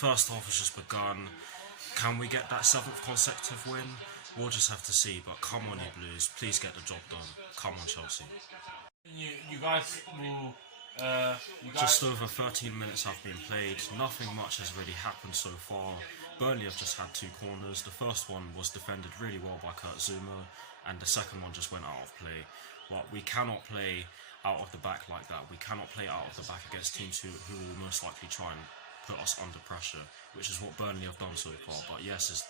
first half has just begun. Can we get that 7th consecutive win? We'll just have to see, but come on, you Blues. Please get the job done. Come on, Chelsea. You guys will... Just over 13 minutes have been played. Nothing much has really happened so far. Burnley have just had 2 corners. The first one was defended really well by Kurt Zouma, and the second one just went out of play. But we cannot play out of the back like that. We cannot play out of the back against teams who will most likely try and put us under pressure, which is what Burnley have done so far. But yes, it's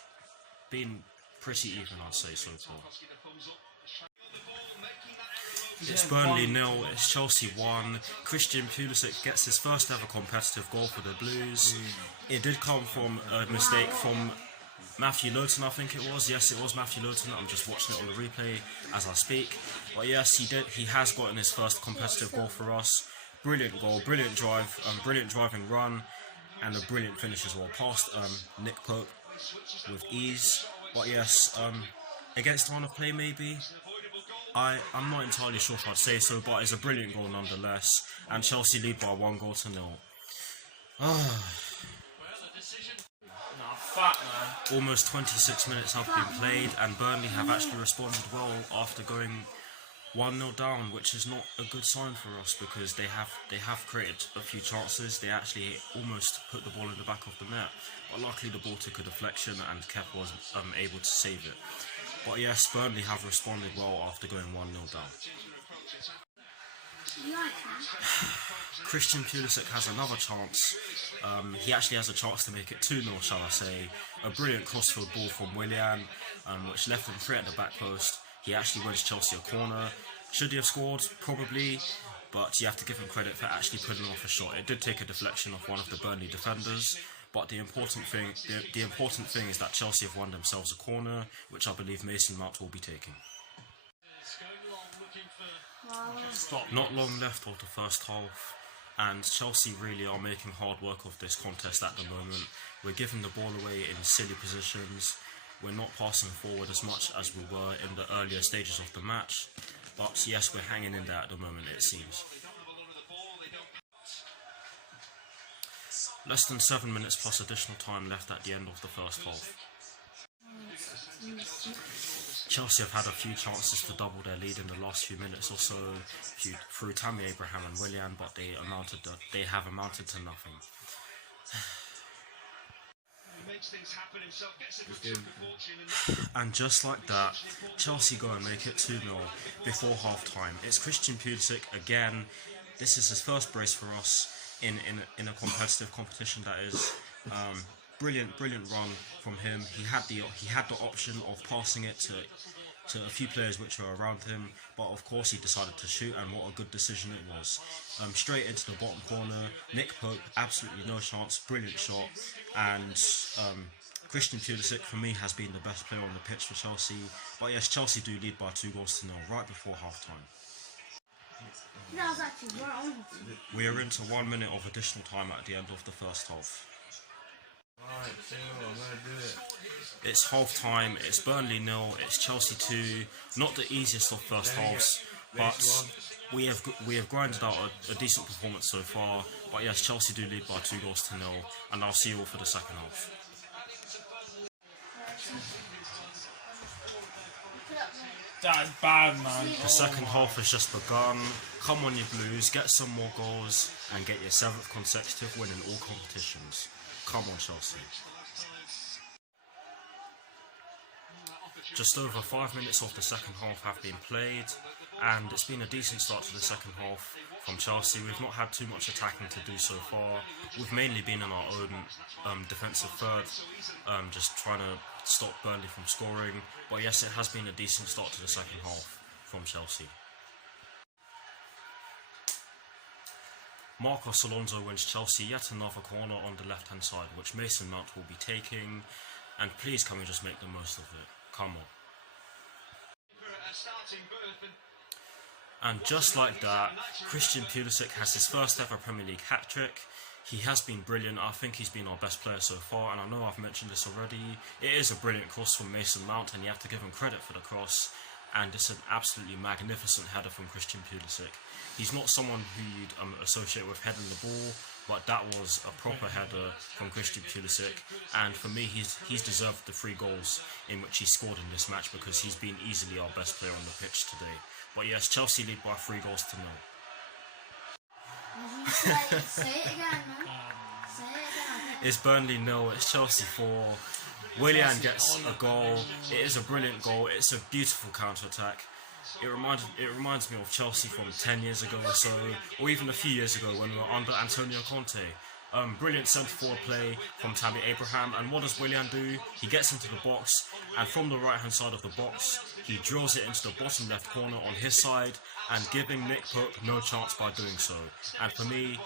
been pretty even, I'd say, so far. It's Burnley 0, it's Chelsea 1. Christian Pulisic gets his first ever competitive goal for the Blues. It did come from a mistake from Matthew Lowton, I think it was. Yes, it was Matthew Lowton. I'm just watching it on the replay as I speak. But yes, he has gotten his first competitive goal for us. Brilliant goal, brilliant drive, brilliant driving run, and a brilliant finish as well. Past Nick Pope with ease. But yes, against line of play maybe. I'm not entirely sure if I'd say so, but it's a brilliant goal nonetheless, and Chelsea lead by 1-0. Almost 26 minutes have been played, and Burnley have actually responded well after going 1-0 down, which is not a good sign for us because they have created a few chances. They actually almost put the ball in the back of the net, but luckily the ball took a deflection and Kev was able to save it. But yes, Burnley have responded well after going 1-0 down. Christian Pulisic has another chance. He actually has a chance to make it 2-0, shall I say. A brilliant crossfield ball from Willian, which left him free at the back post. He actually wins Chelsea a corner. Should he have scored? Probably. But you have to give him credit for actually putting off a shot. It did take a deflection of one of the Burnley defenders. But the important thing is that Chelsea have won themselves a corner, which I believe Mason Mount will be taking. Not long left of the first half, and Chelsea really are making hard work of this contest at the moment. We're giving the ball away in silly positions. We're not passing forward as much as we were in the earlier stages of the match. But yes, we're hanging in there at the moment, it seems. Less than 7 minutes plus additional time left at the end of the first half. Chelsea have had a few chances to double their lead in the last few minutes or so through Tammy Abraham and Willian, but they have amounted to nothing. And just like that, Chelsea go and make it 2-0 before half time. It's Christian Pulisic again. This is his first brace for us in a competitive competition, that is. Brilliant run from him. He had the option of passing it to a few players which were around him, but of course he decided to shoot, and what a good decision it was. Straight into the bottom corner. Nick Pope, absolutely no chance, brilliant shot, and Christian Pulisic for me has been the best player on the pitch for Chelsea. But yes, Chelsea do lead by 2-0 right before half time. We are into 1 minute of additional time at the end of the first half. It's half time, it's Burnley 0, it's Chelsea 2. Not the easiest of first halves, but we have grinded out a decent performance so far. But yes, Chelsea do lead by 2-0, and I'll see you all for the second half. That's bad, man. The second half has just begun. Come on, you Blues, get some more goals and get your 7th consecutive win in all competitions. Come on, Chelsea. Just over 5 minutes of the second half have been played, and it's been a decent start to the second half from Chelsea. We've not had too much attacking to do so far. We've mainly been in our own defensive third, just trying to stop Burnley from scoring. But yes, it has been a decent start to the second half from Chelsea. Marcos Alonso wins Chelsea yet another corner on the left hand side, which Mason Mount will be taking, and please can we just make the most of it. Come on. And just like that, Christian Pulisic has his first ever Premier League hat-trick. He has been brilliant. I think he's been our best player so far, and I know I've mentioned this already. It is a brilliant cross from Mason Mount, and you have to give him credit for the cross. and it's an absolutely magnificent header from Christian Pulisic. He's not someone who you'd associate with heading the ball, but that was a proper header from Christian Pulisic, and for me he's deserved the 3 goals in which he scored in this match, because he's been easily our best player on the pitch today. But yes, Chelsea lead by 3 goals to 0. Say it again, man. Say it again. It's Burnley 0, it's Chelsea 4. Willian gets a goal. It is a brilliant goal. It's a beautiful counter-attack. It reminds me of Chelsea from 10 years ago or so, or even a few years ago when we were under Antonio Conte. Brilliant centre-forward play from Tammy Abraham, and what does Willian do? He gets into the box, and from the right-hand side of the box, he drills it into the bottom left corner on his side, and giving Nick Pope no chance by doing so. And for me,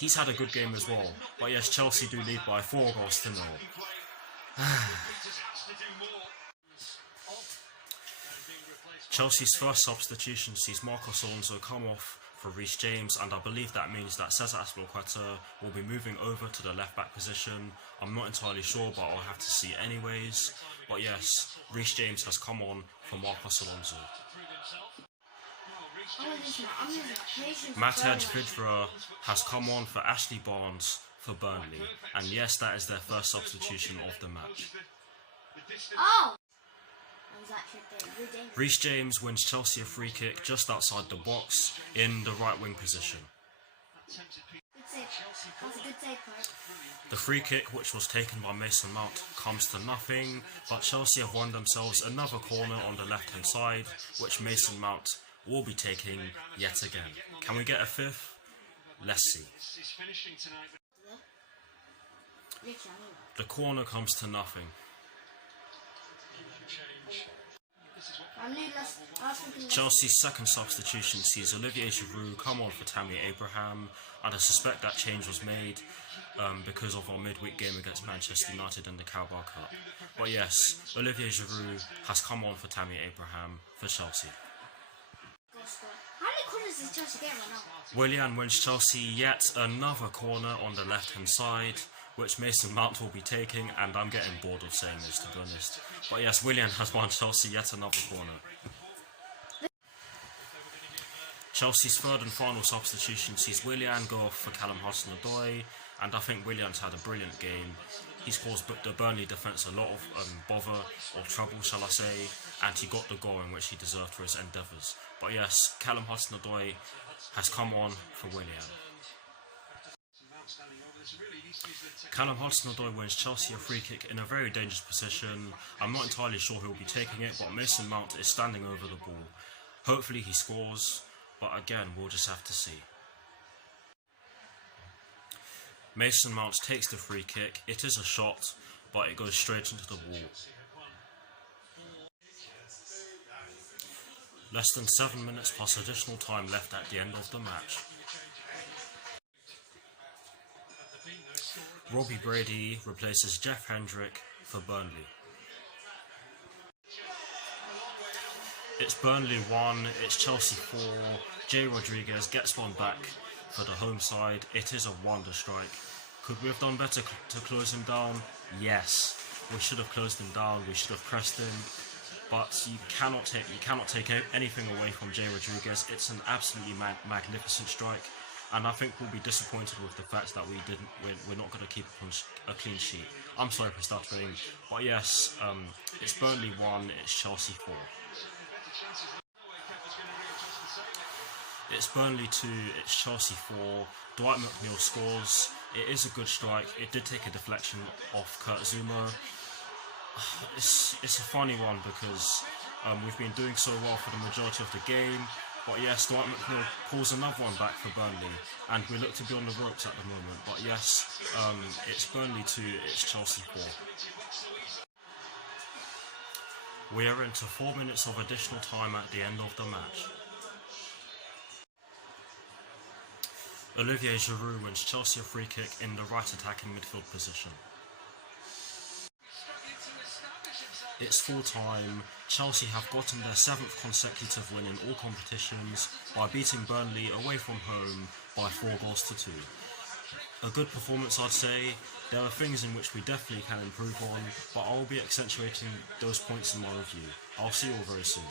he's had a good game as well. But yes, Chelsea do lead by 4 goals to 0. Chelsea's first substitution sees Marcos Alonso come off for Reece James, and I believe that means that Cesar Azpilicueta will be moving over to the left back position. I'm not entirely sure, but I'll have to see anyways. But yes, Reece James has come on for Marcos Alonso. Matej Vydra has come on for Ashley Barnes for Burnley, and yes, that is their first substitution of the match. Oh! Reece James wins Chelsea a free kick just outside the box in the right wing position. The free kick, which was taken by Mason Mount, comes to nothing, but Chelsea have won themselves another corner on the left hand side, which Mason Mount will be taking yet again. Can we get a 5th? Let's see. The corner comes to nothing. Chelsea's second substitution sees Olivier Giroud come on for Tammy Abraham, and I suspect that change was made because of our midweek game against Manchester United in the Carabao Cup. But yes, Olivier Giroud has come on for Tammy Abraham for Chelsea. How many corners does Chelsea get right now? Willian wins Chelsea yet another corner on the left hand side, which Mason Mount will be taking, and I'm getting bored of saying this, to be honest. But yes, Willian has won Chelsea yet another corner. Chelsea's third and final substitution sees Willian go off for Callum Hudson-Odoi, and I think Willian's had a brilliant game. He's caused the Burnley defence a lot of bother, or trouble shall I say, and he got the goal in which he deserved for his endeavours. But yes, Callum Hudson-Odoi has come on for Willian. Callum Hudson-Odoi wins Chelsea a free kick in a very dangerous position. I'm not entirely sure who will be taking it, but Mason Mount is standing over the ball. Hopefully he scores, but again, we'll just have to see. Mason Mount takes the free kick. It is a shot, but it goes straight into the wall. Less than 7 minutes plus additional time left at the end of the match. Robbie Brady replaces Jeff Hendrick for Burnley. It's Burnley 1, it's Chelsea 4. Jay Rodriguez gets one back for the home side. It is a wonder strike. Could we have done better to close him down? Yes. We should have closed him down, we should have pressed him. But you cannot take anything away from Jay Rodriguez. It's an absolutely magnificent strike. And I think we'll be disappointed with the fact that we're not going to keep a clean sheet. I'm sorry for stuttering, but yes, it's Burnley 1, it's Chelsea 4. It's Burnley 2, it's Chelsea 4. Dwight McNeil scores. It is a good strike. It did take a deflection off Kurt Zuma. It's a funny one because we've been doing so well for the majority of the game. But yes, Dwight McNeil pulls another one back for Burnley, and we look to be on the ropes at the moment. But yes, it's Burnley 2, it's Chelsea 4. We are into 4 minutes of additional time at the end of the match. Olivier Giroud wins Chelsea a free kick in the right attacking midfield position. It's full time. Chelsea have gotten their 7th consecutive win in all competitions by beating Burnley away from home by 4 goals to 2. A good performance, I'd say. There are things in which we definitely can improve on, but I'll be accentuating those points in my review. I'll see you all very soon.